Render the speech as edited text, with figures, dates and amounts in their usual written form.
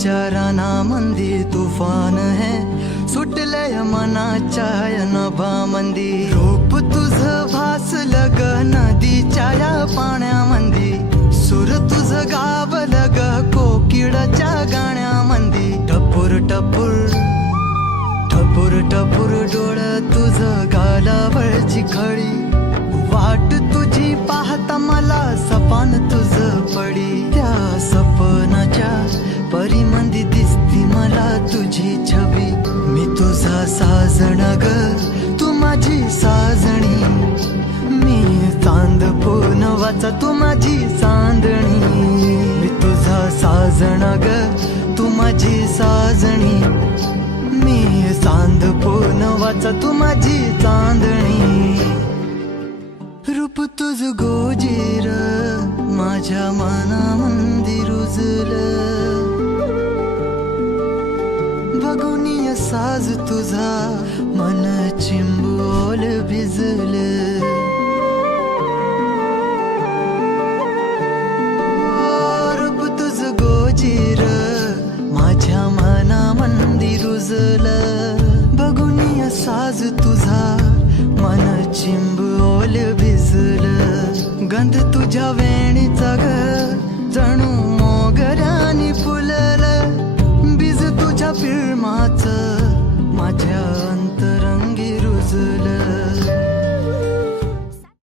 विचारांमध्ये तुफान है, सुटलय मनाच्या नभामंदी. रूप तुझं भासलं ग नदीच्या या पाण्यामंदी, सूर तुझं गावलं ग कोकिळाच्या गाण्यामंदी. टपूर टपूर टपूर टपूर डोळं तुझं गालावरची खळी, वाट तुझी पाहता मला सपान तुझं पडी. त्या सपनाच्या परीमंदी दिसती मला तुझी छबी. मी तुझा साजण ग तू माझी साजणी, मी चांद पूनवाचा तू माझी चांदणी. मी तुझा साजण ग तू माझी साजणी, मी चांद पूनवाचा तू माझी चांदणी. रूप तुझ गोजीर माझ्या मनामंदी रुजलं, बघुनिय साज तुझा मन चिंबोल भिजलं. रूप तुझ गोजीर माझ्या मनामंदी रुजलं, बघुनिय साज तुझा मन चिंबोल भिजलं. गंध तुझ्या